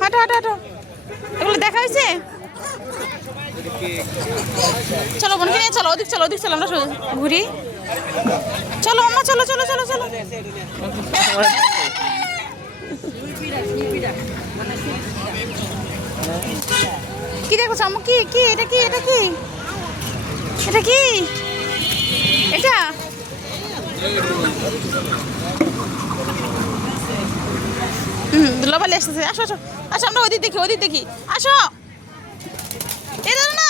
হাঁটো হাঁটো হাঁটো, এগুলো দেখা হয়েছে? চলো বোনকে নিয়ে চলো, ওদিক চলো, ওদিক চলো, আমরা ঘুরি। চলো মাম্মা, চলো চলো চলো চলো। কি দেখো আম্মু? কি কি এটা? কি এটা? কি এটা? কি এটা? দুলাভাই এসেছে। আসো আসো আসো, আমরা ওদিক দেখি, ওদিক দেখি, আসো। এই দাঁড়ো না,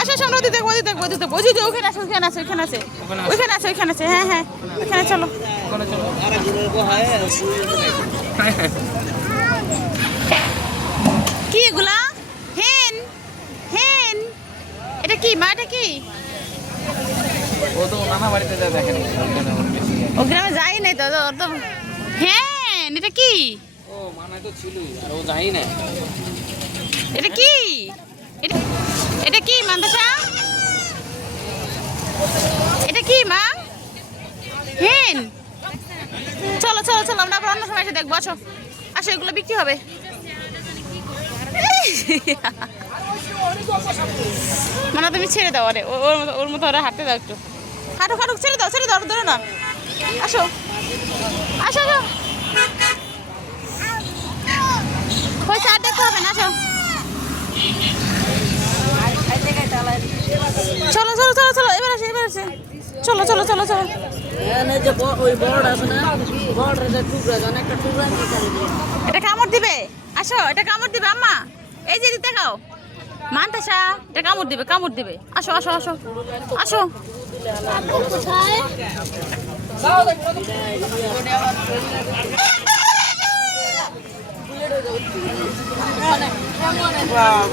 আসো আসো, আমরা ওদিক দেখবো, ওদিক দেখবো, ওদিক দেখবো। ওই যে ওইখানে আছে, ওইখানে আছে, ওইখানে আছে, ওইখানে আছে, ওইখানে আছে। হ্যাঁ হ্যাঁ, ওইখানে চলো। কি এগুলা? হেন হেন, এটা কি মা? এটা কি? ও তো নানা বাড়িতে যায়, দেখেন ও গ্রামে যাই নাই তো ওর তো। হ্যাঁ, এটা কি? ও মানায় তো ছিলই, আর ও যাই না। এটা কি? এটা কি মান্দাসা? এটা কি মা? হেন, চলো চলো চলো, আমরা আবার অন্য সময় এসে দেখবো। আসো আসো, এগুলো বিক্রি হবে। মানে তুমি ছেড়ে দাও, আরে ওর মতো ওরা হাঁটতে দাও একটু। হাঁটুক হাঁটুক, ছেড়ে দাও, ছেড়ে দাও, ধরো না। আসো আসো আসো, হয়েছে, আর দেখতে হবে না। আসো চলো চলো চলো চলো, এবার আসে, এবার আসে। চলো চলো চলো চলো। এটা কামড় দিবে, আসো, এটা কামড় দিবে আম্মা। এই যে দেখাও মান্তাসা, এটা কামড় দিবে, কামড় দিবে। আসো আসো আসো আসো।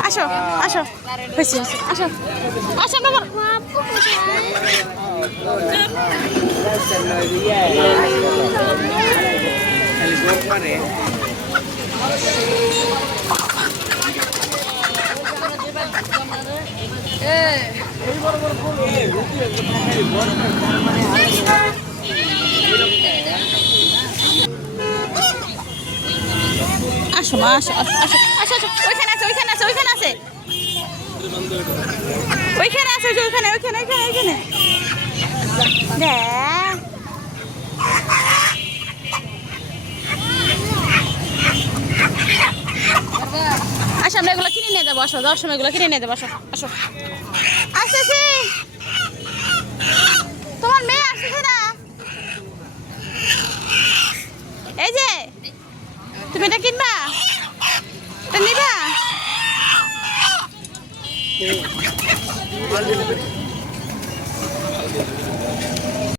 আসো আসো, হয়েছে, আসো আসো। আসো মা, আসো আসো আসো আসো আসো। ওইখানে আছে, ওইখানে আছে, ওইখানে আছে, ওইখানে আছে, ওইখানে ওইখানে ওইখানে ওইখানে। আসো, আমরা এগুলো কিনে নিয়ে যাবো। আসো, যাওয়ার সময় এগুলো কিনে নিয়ে যাবো। আসো আসো, আসতেছি। তোমার মেয়ে আসতেছে না? এই যে তুমি এটা কিনবা, এটা নিবা?